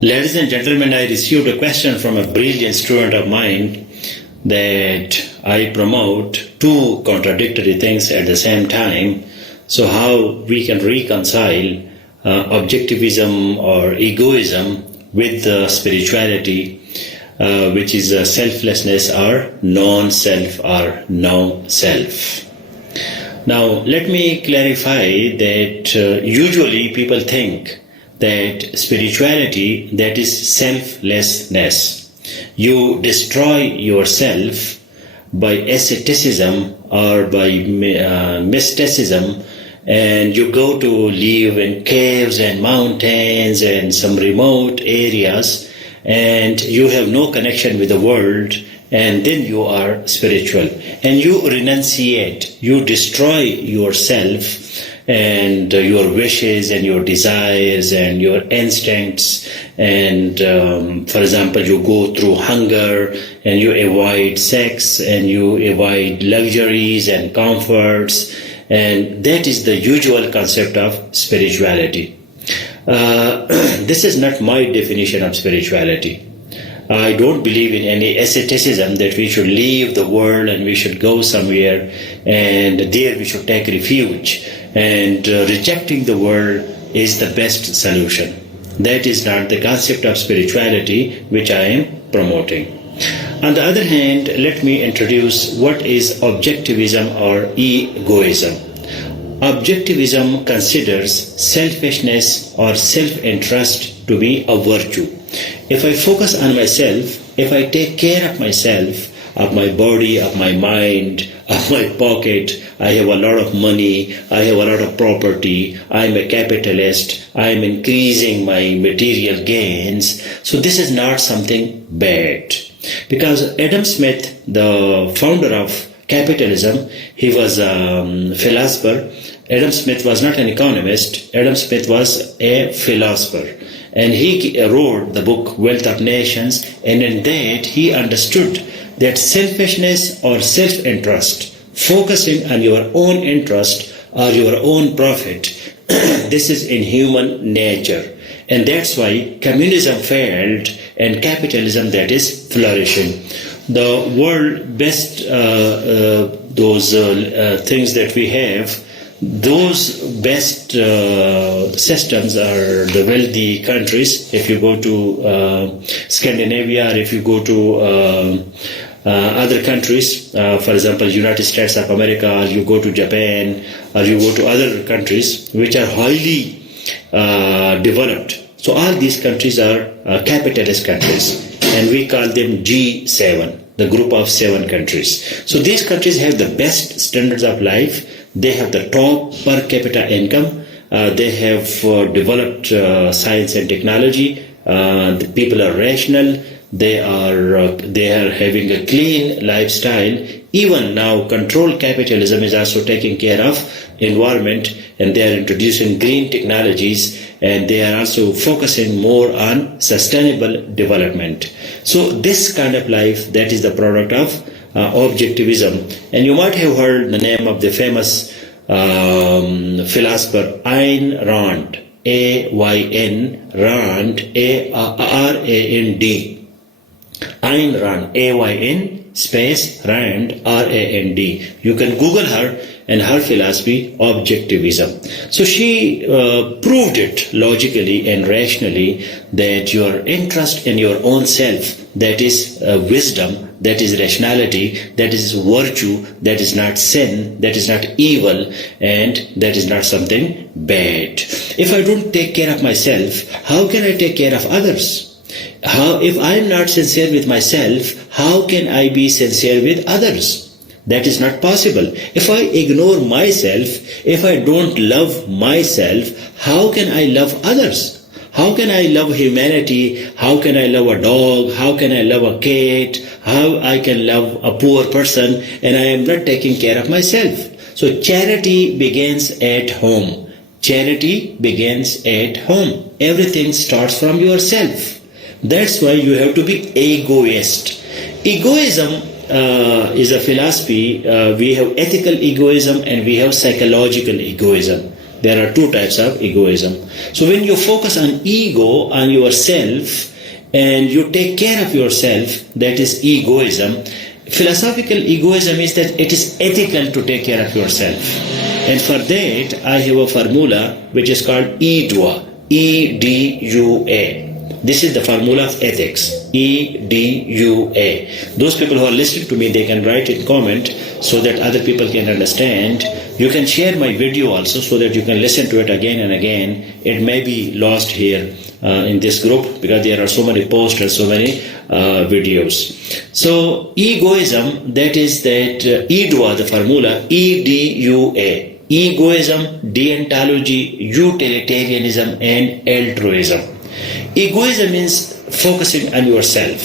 Ladies and gentlemen, I received a question from a brilliant student of mine that I promote two contradictory things at the same time. So how we can reconcile objectivism or egoism with spirituality, which is selflessness or non-self or no-self. Now, let me clarify that usually people think that spirituality, that is selflessness. You destroy yourself by asceticism or by mysticism, and you go to live in caves and mountains and some remote areas, and you have no connection with the world, and then you are spiritual. And you renunciate, you destroy yourself and your wishes and your desires and your instincts, and for example, you go through hunger and you avoid sex and you avoid luxuries and comforts, and that is the usual concept of spirituality. This is not my definition of spirituality. I don't believe in any asceticism that we should leave the world and we should go somewhere and there we should take refuge, and rejecting the world is the best solution. That is not the concept of spirituality which I am promoting. On the other hand, let me introduce what is objectivism or egoism. Objectivism considers selfishness or self-interest to be a virtue. If I focus on myself, if I take care of myself, of my body, of my mind, of my pocket, I have a lot of money, I have a lot of property, I'm a capitalist, I'm increasing my material gains. So this is not something bad. Because Adam Smith, the founder of capitalism, he was a philosopher. Adam Smith was not an economist. Adam Smith was a philosopher. And he wrote the book Wealth of Nations, and in that he understood that selfishness or self-interest, focusing on your own interest or your own profit, this is in human nature. And that's why communism failed and capitalism, that is, flourishing. The world best, those things that we have, those best systems are the wealthy countries. If you go to Scandinavia, or if you go to other countries, for example, United States of America, or you go to Japan, or you go to other countries which are highly developed. So all these countries are capitalist countries, and we call them G7, the group of 7 countries. So these countries have the best standards of life. They have the top per capita income. They have developed science and technology. The people are rational. They are having a clean lifestyle. Even now, controlled capitalism is also taking care of environment, and they are introducing green technologies, and they are also focusing more on sustainable development. So this kind of life, that is the product of objectivism. And you might have heard the name of the famous philosopher Ayn Rand, A-Y-N, Rand, A-R-A-N-D. Ayn Rand, A-Y-N, space, Rand, R-A-N-D. You can Google her and her philosophy, Objectivism. So she proved it logically and rationally that your interest in your own self, that is wisdom, that is rationality, that is virtue, that is not sin, that is not evil, and that is not something bad. If I don't take care of myself, how can I take care of others? If I am not sincere with myself, how can I be sincere with others? That is not possible. If I ignore myself, if I don't love myself, how can I love others? How can I love humanity? How can I love a dog? How can I love a cat? How I can love a poor person and I am not taking care of myself? So charity begins at home. Charity begins at home. Everything starts from yourself. That's why you have to be egoist. Egoism is a philosophy. We have ethical egoism and we have psychological egoism. There are two types of egoism. So when you focus on ego, on yourself, and you take care of yourself, that is egoism. Philosophical egoism is that it is ethical to take care of yourself. And for that, I have a formula which is called EDUA, E-D-U-A. This is the formula of ethics, E-D-U-A. Those people who are listening to me, they can write in comment so that other people can understand. You can share my video also so that you can listen to it again and again. It may be lost here in this group because there are so many posts and so many videos. So egoism, that is that EDUA, the formula, E-D-U-A. Egoism, deontology, utilitarianism, and altruism. Egoism means focusing on yourself.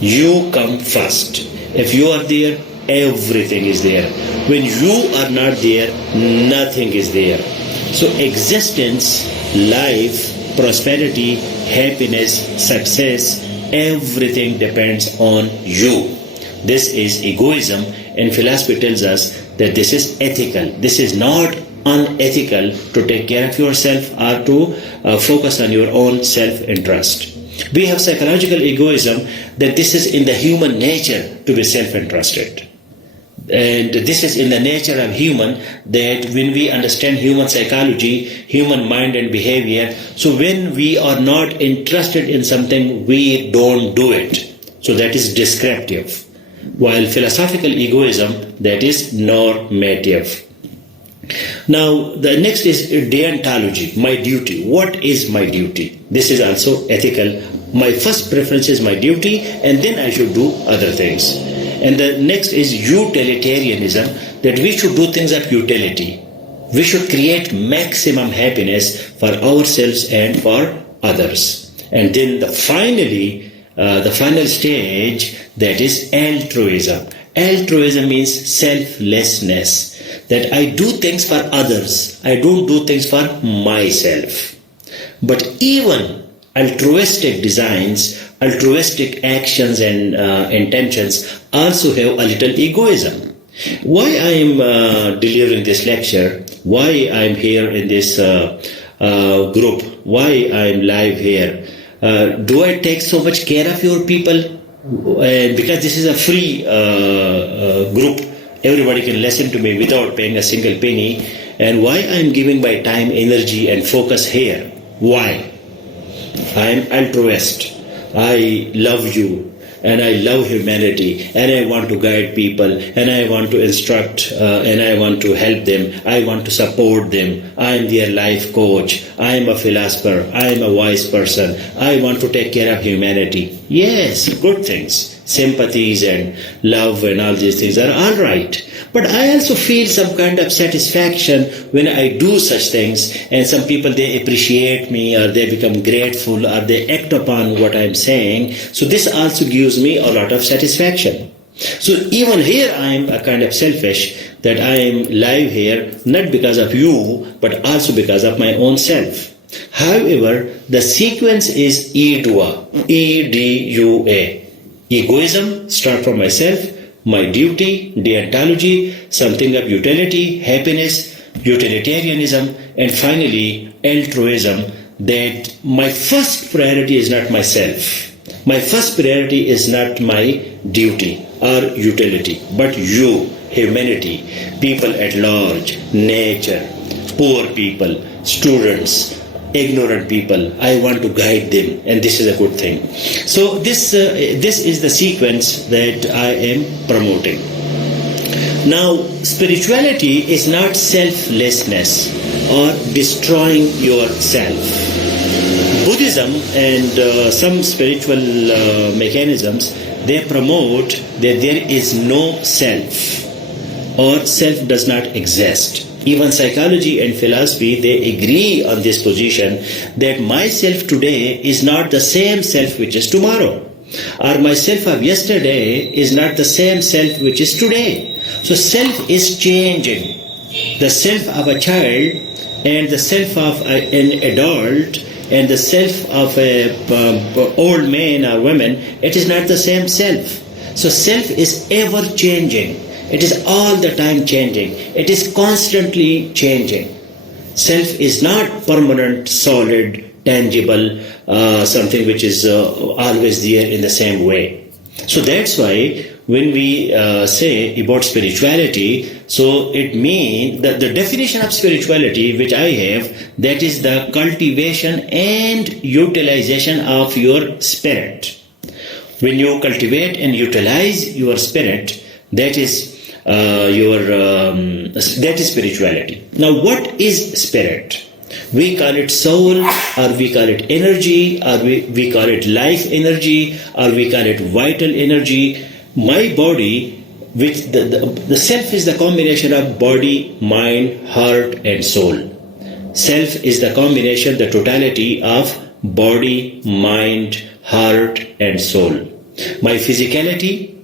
You come first. If you are there, everything is there. When you are not there, nothing is there. So existence, life, prosperity, happiness, success, everything depends on you. This is egoism, and philosophy tells us that this is ethical. This is not unethical to take care of yourself or to focus on your own self-interest. We have psychological egoism, that this is in the human nature to be self-interested. And this is in the nature of human, that when we understand human psychology, human mind and behavior, so when we are not interested in something, we don't do it. So that is descriptive. While philosophical egoism, that is normative. Now, the next is deontology, my duty. What is my duty? This is also ethical. My first preference is my duty, and then I should do other things. And the next is utilitarianism, that we should do things of utility. We should create maximum happiness for ourselves and for others. And then the final stage, that is altruism. Altruism means selflessness, that I do things for others. I don't do things for myself. But even altruistic designs, altruistic actions and intentions also have a little egoism. Why I am delivering this lecture, why I am here in this group, why I am live here, do I take so much care of your people? Because this is a free group, everybody can listen to me without paying a single penny. And why I am giving my time, energy and focus here? Why? I am altruist. I love you and I love humanity, and I want to guide people, and I want to instruct, and I want to help them. I want to support them. I am their life coach. I am a philosopher. I am a wise person. I want to take care of humanity. Yes, good things. Sympathies and love and all these things are all right. But I also feel some kind of satisfaction when I do such things, and some people, they appreciate me, or they become grateful, or they act upon what I'm saying. So this also gives me a lot of satisfaction. So even here I am a kind of selfish, that I am live here not because of you, but also because of my own self. However, the sequence is EDUA, E-D-U-A. Egoism, start from myself, my duty, deontology, something of utility, happiness, utilitarianism, and finally altruism, that my first priority is not myself. My first priority is not my duty or utility, but you, humanity, people at large, nature, poor people, students, ignorant people. I want to guide them, and this is a good thing. So this is the sequence that I am promoting. Now, spirituality is not selflessness or destroying yourself. Buddhism and some spiritual mechanisms, they promote that there is no self, or self does not exist. Even psychology and philosophy, they agree on this position, that myself today is not the same self which is tomorrow, or myself of yesterday is not the same self which is today. So self is changing. The self of a child and the self of an adult and the self of a old man or woman, it is not the same self. So self is ever changing. It is all the time changing. It is constantly changing. Self is not permanent, solid, tangible, something which is always there in the same way. So that's why when we say about spirituality, so it means that the definition of spirituality which I have, that is the cultivation and utilization of your spirit. When you cultivate and utilize your spirit, that is that is spirituality. Now, what is spirit? We call it soul, or we call it energy, or we call it life energy, or we call it vital energy. My body, which the self is the combination of body, mind, heart, and soul. Self is the combination, the totality of body, mind, heart, and soul. My physicality,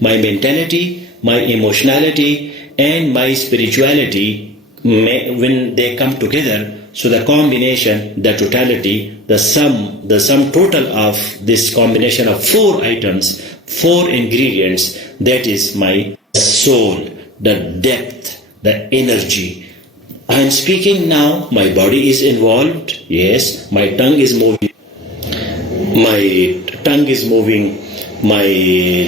my mentality, my emotionality, and my spirituality, when they come together, so the combination, the totality, the sum total of this combination of 4 items, 4 ingredients, that is my soul, the depth, the energy. I am speaking now, my body is involved, yes, my tongue is moving, my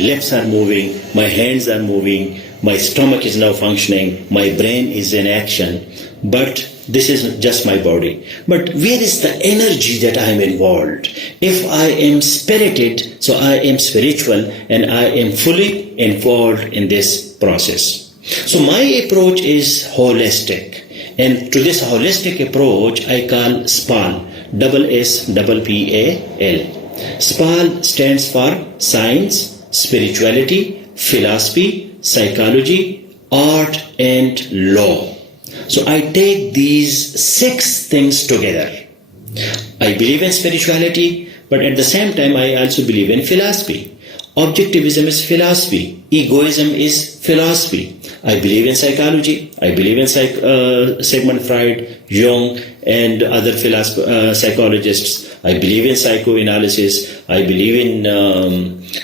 lips are moving, my hands are moving, my stomach is now functioning, my brain is in action, but this is just my body. But where is the energy that I am involved? If I am spirited, so I am spiritual and I am fully involved in this process. So my approach is holistic. And to this holistic approach, I call SPAL, SSPPAL. SPAL stands for science, spirituality, philosophy, psychology, art, and law. So I take these 6 things together. I believe in spirituality, but at the same time I also believe in philosophy. Objectivism is philosophy. Egoism is philosophy. I believe in psychology. I believe in Sigmund Freud, Jung, and other psychologists. I believe in psychoanalysis. I believe in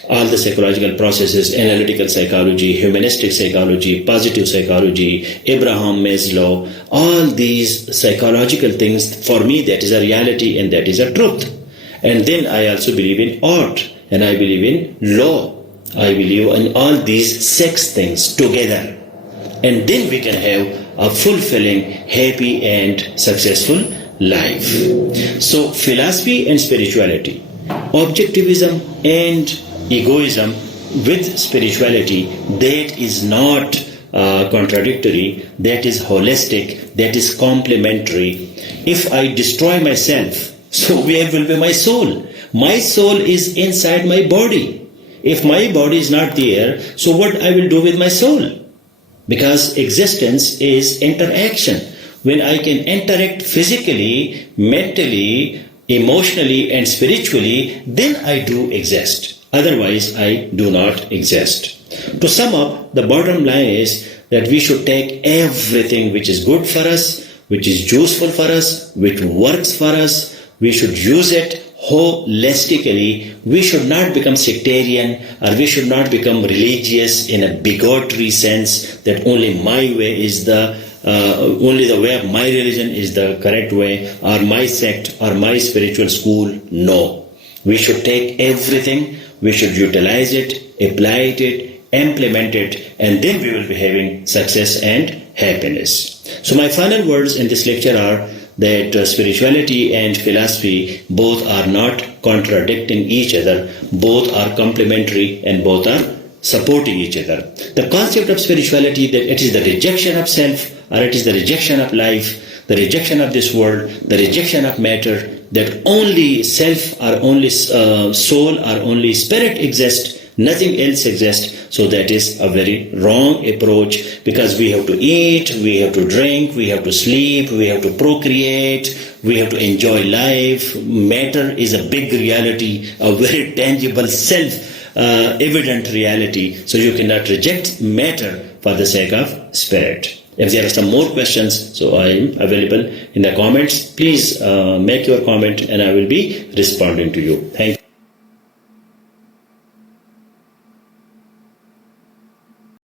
all the psychological processes, analytical psychology, humanistic psychology, positive psychology, Abraham Maslow. All these psychological things, for me, that is a reality and that is a truth. And then I also believe in art. And I believe in law. I believe in all these 6 things together. And then we can have a fulfilling, happy and successful life. So philosophy and spirituality, objectivism and egoism with spirituality, that is not contradictory, that is holistic, that is complementary. If I destroy myself, so where will be my soul? My soul is inside my body. If my body is not there, so what I will do with my soul? Because existence is interaction. When I can interact physically, mentally, emotionally, and spiritually, then I do exist. Otherwise, I do not exist. To sum up, the bottom line is that we should take everything which is good for us, which is useful for us, which works for us. We should use it holistically. We should not become sectarian, or we should not become religious in a bigotry sense that only my way is only the way of my religion is the correct way, or my sect or my spiritual school. No. We should take everything, we should utilize it, apply it, implement it, and then we will be having success and happiness. So my final words in this lecture are that spirituality and philosophy both are not contradicting each other, both are complementary and both are supporting each other. The concept of spirituality, that it is the rejection of self, or it is the rejection of life, the rejection of this world, the rejection of matter, that only self or only soul or only spirit exists, nothing else exists. So that is a very wrong approach, because we have to eat, we have to drink, we have to sleep, we have to procreate, we have to enjoy life. Matter is a big reality, a very tangible, self-evident reality. So you cannot reject matter for the sake of spirit. If there are some more questions, so I am available in the comments. Please make your comment and I will be responding to you. Thank you.